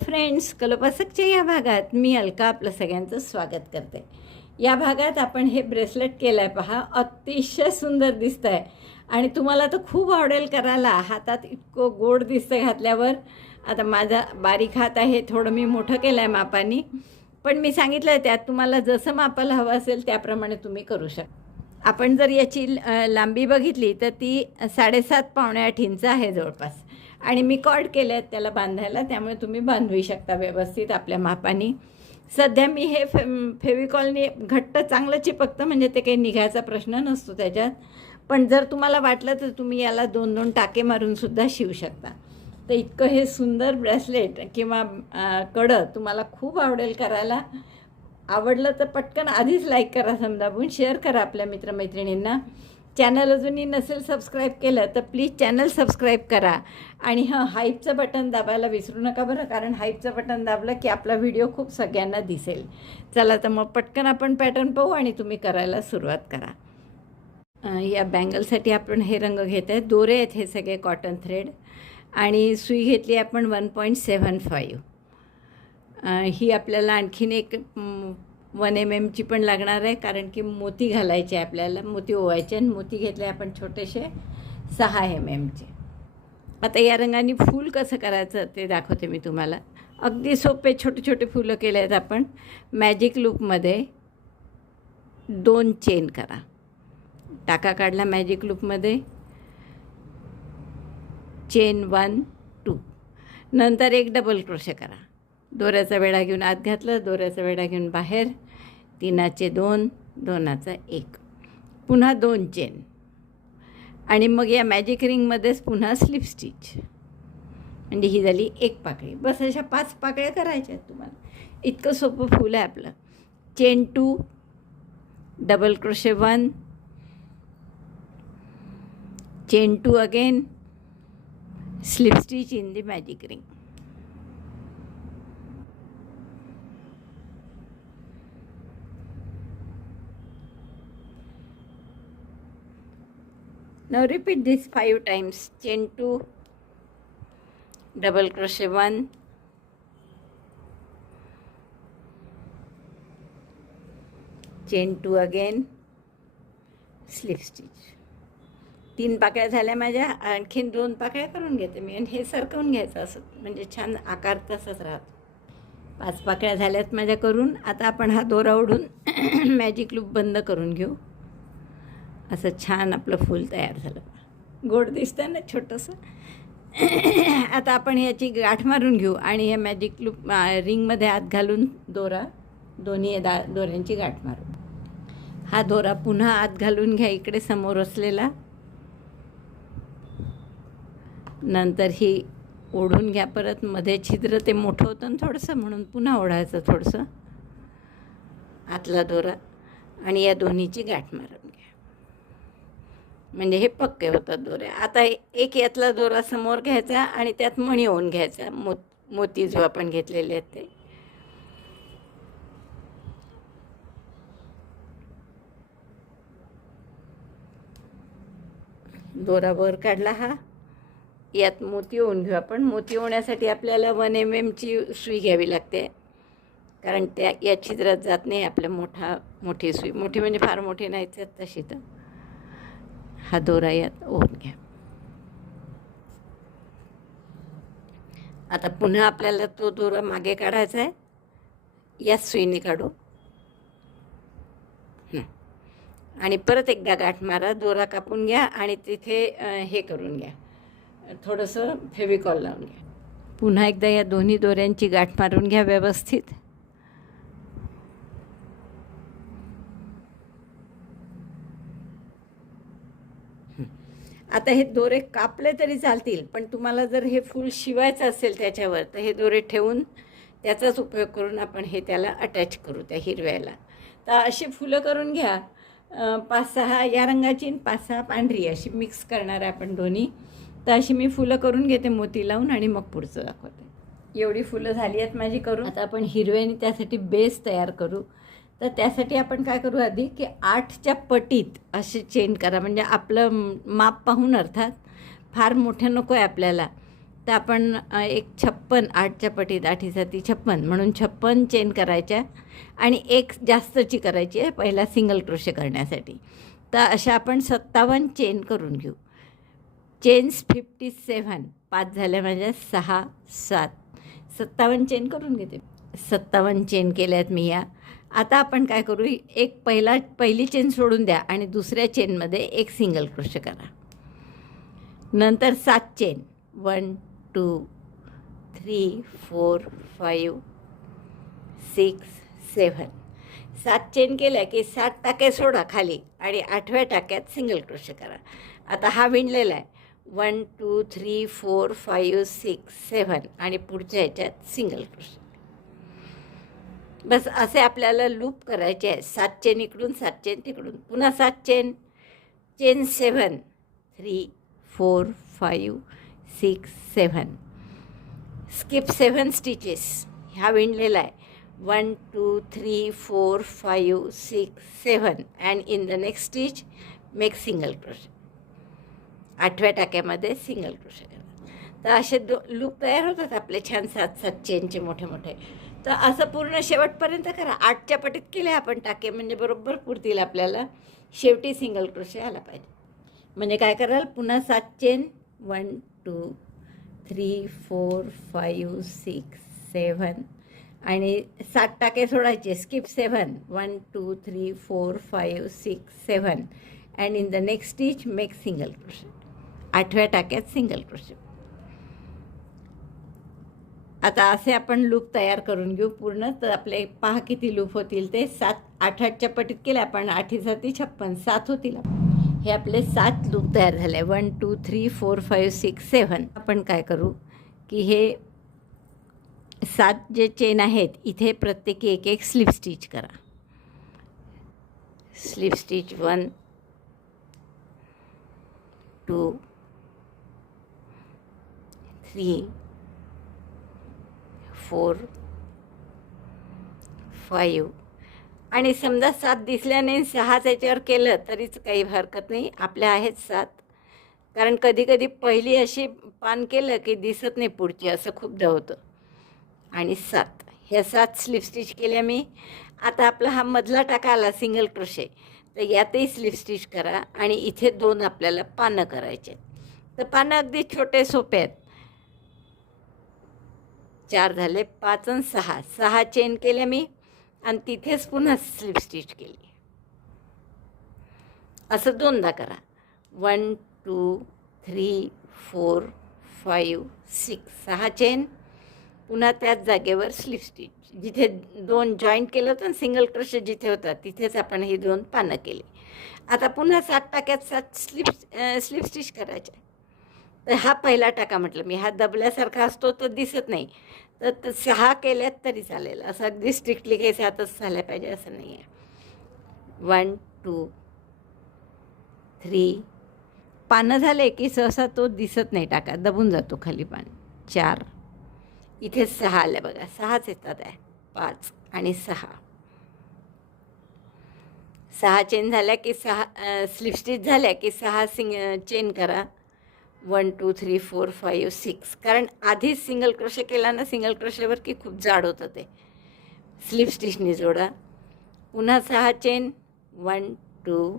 Friends, कलोपासकच्या या भागात मी अलका आपलं सगळ्यांचं स्वागत करते. या भागात आपण हे ब्रेसलेट केलं आहे पहा, अतिशय सुंदर दिसतं आहे आणि तुम्हाला तर खूप आवडेल करायला. हातात इतकं गोड दिसतं घातल्यावर. आता माझा बारीक हात आहे, थोडं मी मोठं केलं आहे मापाने, पण मी सांगितलं आहे त्यात तुम्हाला जसं मापाला हवं असेल त्याप्रमाणे तुम्ही करू शकता. आपण जर याची लांबी बघितली तर ती 7.5 पावणे 8 इंच आहे जवळपास. आणि मी कॉर्ड केले आहेत त्याला बांधायला, त्यामुळे तुम्ही बांधू शकता व्यवस्थित आपल्या मापाने. सध्या मी हे फेविकॉलने घट्ट चांगलं चिपकतं, म्हणजे ते काही निघायचा प्रश्न नसतो त्याच्यात. पण जर तुम्हाला वाटलं तर तुम्ही याला 2-2 टाके मारूनसुद्धा शिवू शकता. तर इतकं हे सुंदर ब्रेसलेट किंवा कडं तुम्हाला खूप आवडेल करायला. आवडलं तर पटकन आधीच लाईक करा, समजावून शेअर करा आपल्या मित्रमैत्रिणींना. चॅनल अजूनही नसेल सबस्क्राईब केलं तर प्लीज चॅनल सबस्क्राईब करा. आणि हाईपचं बटन दाबायला विसरू नका बरं, कारण हाईपचं बटन दाबलं की आपला व्हिडिओ खूप सगळ्यांना दिसेल. चला तर मग पटकन आपण पॅटर्न पाहू आणि तुम्ही करायला सुरुवात करा. या बँगलसाठी आपण हे रंग घेत आहे. दोरे आहेत हे सगळे कॉटन थ्रेड, आणि सुई घेतली आपण 1.75. ही आपल्याला आणखीन एक 1 mm पण लागणार आहे, कारण की मोती घालायचे आपल्याला, मोती ओवायचे. आणि मोती घेतले आपण छोटेसे 6 mm. आता या रंगाने फूल कसं करायचं ते दाखवते मी तुम्हाला. अगदी सोपे छोटे छोटे फुलं केले आहेत आपण. मॅजिक लूपमध्ये 2 चेन करा. टाका काढला मॅजिक लूपमध्ये, चेन 1 2, नंतर एक डबल क्रोशे करा. दोऱ्याचा वेढा घेऊन आत घातलं, दोऱ्याचा वेढा घेऊन बाहेर, 3चे 2, 2चा 1, पुन्हा 2 चेन. आणि मग या मॅजिक रिंगमध्येच पुन्हा स्लिप स्टिच. म्हणजे ही झाली एक पाकळी. बस अशा 5 पाकळ्या करायच्या आहेत तुम्हाला. इतकं सोपं फूल आहे आपलं. Chain 2, double crochet 1, chain 2 again, slip stitch in the magic ring. Now repeat this 5 times. Chain 2, double crochet 1, chain 2 again, slip stitch. 3 पाकळ्या झाल्या माझ्या. आणखीन 2 पाकळ्या करून घेते मी, आणि हे सरकवून घ्यायचं असं, म्हणजे छान आकार तसाच राहतो. 5 पाकळ्या झाल्यात माझ्या करून. आता आपण हा दोरा ओढून मॅजिक लूप बंद करून घेऊ. असं छान आपलं फूल तयार झालं. गोड दिसतं ना छोटंसं. आता आपण याची गाठ मारून घेऊ आणि या मॅजिक लूप रिंगमध्ये आत घालून दोरा, दोन्ही दोऱ्यांची गाठ मारू. हा दोरा पुन्हा आत घालून घ्या इकडे समोर असलेला. नंतर ही ओढून घ्या परत. मध्ये छिद्र ते मोठं होतं ना थोडंसं, म्हणून पुन्हा ओढायचं थोडंसं आतला दोरा, आणि या दोन्हीची गाठ मारून घ्या. म्हणजे हे पक्के होतात दोरे. आता एक यातला दोरा समोर घ्यायचा आणि त्यात मणी होऊन घ्यायचा. मोती जो आपण घेतलेले आहेत ते. दोरा वर काढला हा. यात मोती होऊन घेऊ आपण. मोती होण्यासाठी आपल्याला 1 mm सुई घ्यावी लागते, कारण त्या या छिद्रात जात नाही आपल्या मोठी सुई. मोठी म्हणजे फार मोठी नाही त्यात तशी. तर हा दोरा यात ओढून घ्या. आता पुन्हा आपल्याला तो दोरा मागे काढायचा आहे. याच सुईने काढू आणि परत एकदा गाठ मारा. दोरा कापून घ्या आणि तिथे हे करून घ्या, थोडंसं फेविकॉल लावून घ्या. पुन्हा एकदा या दोन्ही दोऱ्यांची गाठ मारून घ्या व्यवस्थित. आता हे दोरे कापले तरी चालतील, पण तुम्हाला जर हे फूल शिवायचं असेल त्याच्यावर, तर हे दोरे ठेवून त्याचाच उपयोग करून आपण हे त्याला अटॅच करू त्या हिरव्याला. तर अशी फुलं करून घ्या. 5-6 या रंगाची आणि 5-6 पांढरी अशी मिक्स करणार आहे आपण दोन्ही. तर अशी मी फुलं करून घेते मोती लावून, आणि मग पुढचं दाखवते. एवढी फुलं झाली आहेत माझी करून. आता आपण हिरव्याने त्यासाठी बेस तयार करू. तर त्यासाठी आपण काय करू आधी, की 8च्या पटीत असे चेन करा. म्हणजे आपलं माप पाहून, अर्थात फार मोठं नको आहे आपल्याला. तर आपण एक 56 8च्या पटीत 8 56 म्हणून 56 चेन करायच्या आणि एक जास्तची करायची आहे पहिला सिंगल क्रोशे करण्यासाठी. तर अशा आपण 57 चेन करून घेऊ. चेन्स 57 5 झाल्या म्हणजे 6 7 57 चेन करून घेते. 57 चेन केल्यात मी या. आता आपण काय करू, एक पहिली चेन सोडून द्या आणि दुसऱ्या चेनमध्ये एक सिंगल क्रोशे करा. नंतर 7 चेन 1 2 3 4 5 6 7 7 चेन केल्या की 7 टाके सोडा खाली आणि 8व्या टाक्यात सिंगल क्रोशे करा. आता हा विणलेला आहे 1 2 3 4 5 6 7 आणि पुढच्या ह्याच्यात सिंगल क्रोशे. बस असे आपल्याला लूप करायचे आहे. 7 चेन इकडून 7 चेन तिकडून, पुन्हा 7 चेन 7 3 4 5 6 7 स्किप 7 स्टिचेस. ह्या विणलेला आहे 1 2 3 4 5 6 7 and in the next stitch make single crochet. 8व्या टाक्यामध्ये सिंगल क्रोशे करा. तर असे लूप तयार होतात आपले छान 7 चेनचे मोठे मोठे. तर असं पूर्ण शेवटपर्यंत करा. 8च्या पटीत केले आपण टाके म्हणजे बरोबर पुरतील आपल्याला. शेवटी सिंगल क्रोशे आला पाहिजे. म्हणजे काय कराल, पुन्हा 7 चेन 1 2 3 4 5 6 7 आणि 7 टाके सोडायचे. Skip 7 1 2 3 4 5 6 7 and in the next stitch make single crochet. 8व्या टाक्यात सिंगल क्रोशे. आता असे आपण लूप तयार करून घेऊ पूर्ण. तर आपले पहा किती लूप होतील ते. 7 8च्या पटीत केले आपण. 8 7 56 7 होतील. हे आपले 7 लूप तयार झाले. 1 2 3 4 5 6 7. आपण काय करू की हे 7 जे चेन आहेत इथे प्रत्येकी एक एक स्लिप स्टिच करा. स्लिप स्टिच 1 2 3 4 5 आणि समजा 7 दिसल्या नाही 6 याच्यावर केलं तरीच काही हरकत नाही. आपल्या आहेत 7. कारण कधी कधी पहिली अशी पान केलं की दिसत नाही पुढची, असं खूपदा होतं. आणि 7 ह्या 7 स्लिप स्टिच केल्या मी. आता आपला हा मधला टाका आला सिंगल क्रोशे, तर यातही स्लिप स्टिच करा आणि इथे 2 आपल्याला पानं करायचे. तर पानं अगदी छोटे सोपे आहेत. 4 झाले 5 आणि 6 6 चेन केल्या मी आणि तिथेच पुन्हा स्लिप स्टिच केली. असं 2दा करा. 1 2 3 4 5 6 6 चेन, पुन्हा त्याच जागेवर स्लिप स्टिच. जिथे 2 जॉईंट केलं होतं सिंगल क्रोशे जिथे होता तिथेच आपण ही 2 पानं केली. आता पुन्हा 7 टाक्यात 7 स्लिप स्टिच करायचे. तर हा पहिला टाका म्हटलं मी. हा दबल्यासारखा असतो तर दिसत नाही. तर 6 केल्यात तरी चालेल. असं अगदी स्ट्रिक्टली काही 7च झाल्या पाहिजे असं नाही आहे. 1 2 3 पानं झाले की सहसा तो दिसत नाही टाका, दबून जातो खाली पान. 4 इथे 6 आल्या बघा. 6च येतात आहे. 5 आणि 6 6 चेन झाल्या की 6 स्लिप स्टिच झाल्या की 6 चेन करा. 1 2 3 4 5 6. कारण आधीच सिंगल क्रोशे केला ना सिंगल क्रोशेवर की खूप जाड होतं ते. स्लिप स्टिचनी जोडा. पुन्हा 6 चेन 1 2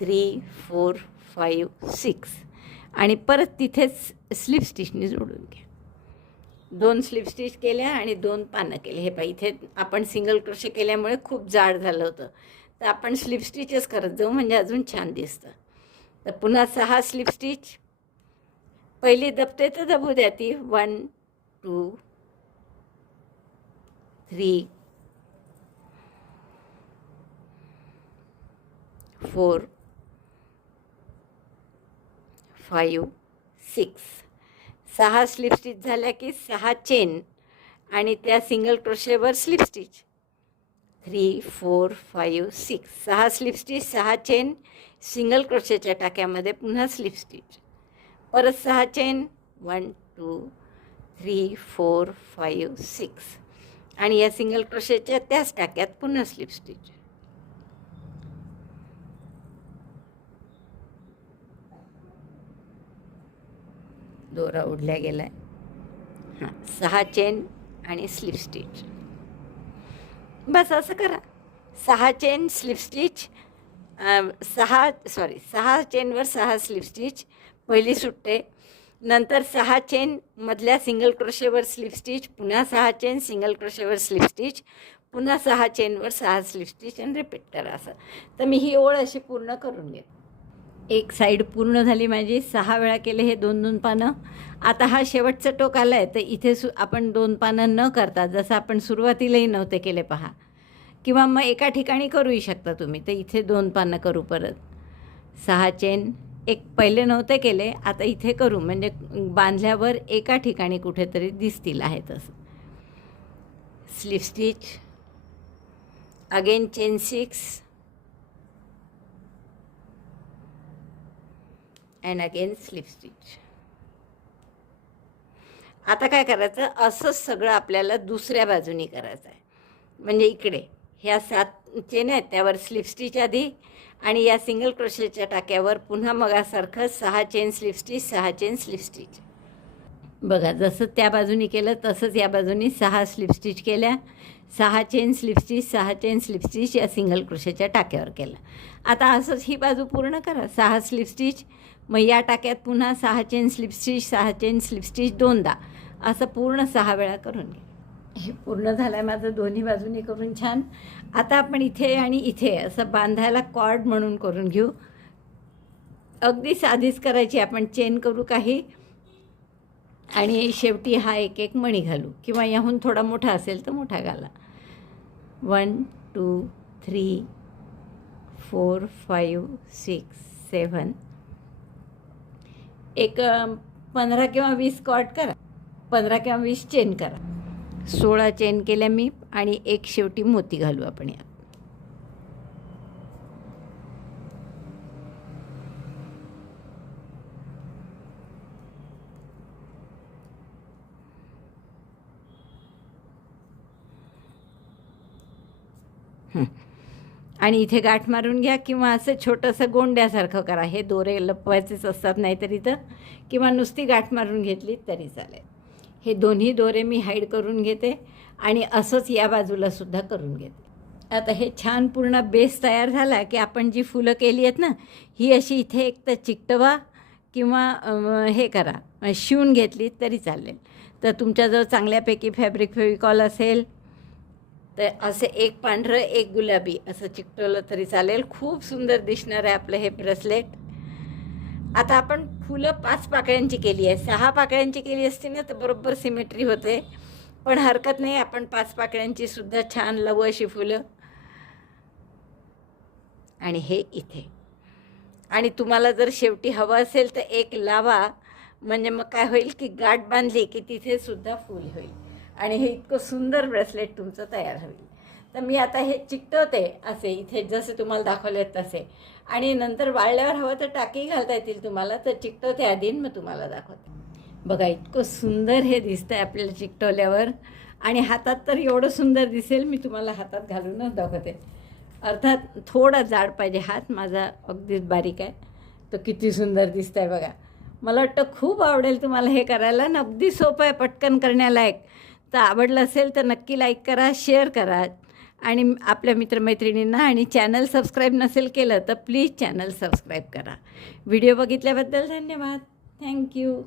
3 4 5 6 आणि परत तिथेच स्लिप स्टिचनी जोडून घ्या. 2 स्लिप स्टिच केल्या आणि 2 पानं केले. हे पाहिजे इथे आपण सिंगल क्रोशे केल्यामुळे खूप जाड झालं होतं. तर आपण स्लिप स्टिचच करत जाऊ म्हणजे अजून छान दिसतं. तर पुन्हा 6 स्लिप स्टिच. पहिली दबते तर दबू द्या ती. 1 2 3 4 5 6 6 स्लिप स्टिच झाल्या की 6 चेन आणि त्या सिंगल क्रोशेवर slip stitch. 3 4 5 6 6 slip stitch 6 chain single क्रोशेच्या टाक्यामध्ये पुन्हा स्लिप स्टिच. परत 6 चेन 1 2 3 4 5 6 आणि या सिंगल क्रोशेच्या त्याच टाक्यात पुन्हा स्लिप स्टिच. दोरा उडल्या गेलाय. हां 6 चेन आणि स्लिप स्टिच. बस असं करा. 6 chain slip stitch, 6 चेनवर 6 slip stitch पहिली सुटते. नंतर 6 चेन मधल्या सिंगल क्रोशेवर स्लिप स्टिच, पुन्हा 6 चेन सिंगल क्रोशेवर स्लिप स्टिच, पुन्हा 6 चेनवर 6 स्लिप स्टिच आणि रिपीट करा असं. तर मी ही ओळ अशी पूर्ण करून घेते. एक साईड पूर्ण झाली माझी. 6 वेळा केले हे 2-2 पानं. आता हा शेवटचं टोक आलं आहे, तर इथे आपण 2 पानं न करता, जसं आपण सुरुवातीलाही नव्हते केले पहा, किंवा मग एका ठिकाणी करूही शकता तुम्ही. तर इथे 2 पानं करू परत. 6 चेन, एक पहिले नव्हते केले, आता इथे करू, म्हणजे बांधल्यावर एका ठिकाणी कुठेतरी दिसतील आहे तसं. Slip stitch, again chain 6 and again slip stitch. आता काय करायचं, असंच सगळं आपल्याला दुसऱ्या बाजूनी करायचं आहे. म्हणजे इकडे ह्या 7 चेन आहेत त्यावर स्लिप स्टिच आधी, आणि या सिंगल क्रोशेच्या टाक्यावर पुन्हा मगासारखं 6 chain slip stitch, 6 chain slip stitch. बघा जसं त्या बाजूनी केलं तसंच या बाजूनी 6 स्लिप स्टिच केल्या, 6 chain slip stitch, 6 chain slip stitch या सिंगल क्रोशेच्या टाक्यावर केलं. आता असंच ही बाजू पूर्ण करा. 6 स्लिप स्टिच, मग या टाक्यात पुन्हा 6 chain slip stitch, 6 chain slip stitch 2दा, असं पूर्ण 6 वेळा करून घ्या. हे पूर्ण झालं आहे माझं दोन्ही बाजूनी करून छान. आता आपण इथे आणि इथे असं बांधायला कॉर्ड म्हणून करून घेऊ. अगदी साधीच करायची. आपण चेन करू काही, आणि शेवटी हा एक एक मणी घालू, किंवा याहून थोडा मोठा असेल तर मोठा घाला. 1 2 3 4 5 6 7, एक 15 किंवा 20 कॉर्ड करा, 15 किंवा 20 चेन करा. 16 चेन केल्या मी, आणि एक शेवटी मोती घालू आपण यात. आणि इथे गाठ मारून घ्या, किंवा असं छोटंसं गोंड्यासारखं करा. हे दोरे लपवायचेच असतात, नाहीतर इथं, किंवा नुसती गाठ मारून घेतली तरी चालेल. हे दोन्ही दोरे मी हाईड करून घेते, आणि असंच या बाजूलासुद्धा करून घेते. आता हे छान पूर्ण बेस तयार झाला की आपण जी फुलं केली आहेत ना, ही अशी इथे एक तर चिकटवा, किंवा हे करा, शिवून घेतली तरी चालेल. तर तुमच्याजवळ चांगल्यापैकी फॅब्रिक फेविकॉल असेल तर असे एक पांढरं एक गुलाबी असं चिकटवलं तरी चालेल. खूप सुंदर दिसणार आहे आपलं हे ब्रेसलेट. आता आपण फुलं 5 पाकळ्यांची केली आहे. 6 पाकळ्यांची केली असती ना तर बरोबर सिमेट्री होते, पण हरकत नाही, आपण 5 पाकळ्यांची सुद्धा छान लवू अशी फुलं. आणि हे इथे, आणि तुम्हाला जर शेवटी हवं असेल तर एक लावा, म्हणजे मग काय होईल की गाठ बांधली की तिथे सुद्धा फूल होईल, आणि हे इतकं सुंदर ब्रेसलेट तुमचं तयार होईल. तर मी आता हे चिकटवते असे इथे जसे तुम्हाला दाखवले तसे, आणि नंतर वाळल्यावर हवं तर टाकी घालता येतील तुम्हाला, तर चिकटवते आधी मग तुम्हाला दाखवते. बघा इतकं सुंदर हे दिसतं आहे आपल्याला चिकटवल्यावर, आणि हातात तर एवढं सुंदर दिसेल. मी तुम्हाला हातात घालूनच दाखवते. अर्थात थोडा जाड पाहिजे हात, माझा अगदीच बारीक आहे. तर किती सुंदर दिसतं आहे बघा. मला वाटतं खूप आवडेल तुम्हाला हे करायला, आणि अगदी सोपं आहे, पटकन करण्यालायक. तर आवडलं असेल तर नक्की लाईक करा, शेअर करा, आणि आपल्या मित्रमैत्रिणींना, आणि चॅनल सबस्क्राईब नसेल केलं तर प्लीज चॅनल सबस्क्राईब करा. व्हिडिओ बघितल्याबद्दल धन्यवाद. थँक्यू.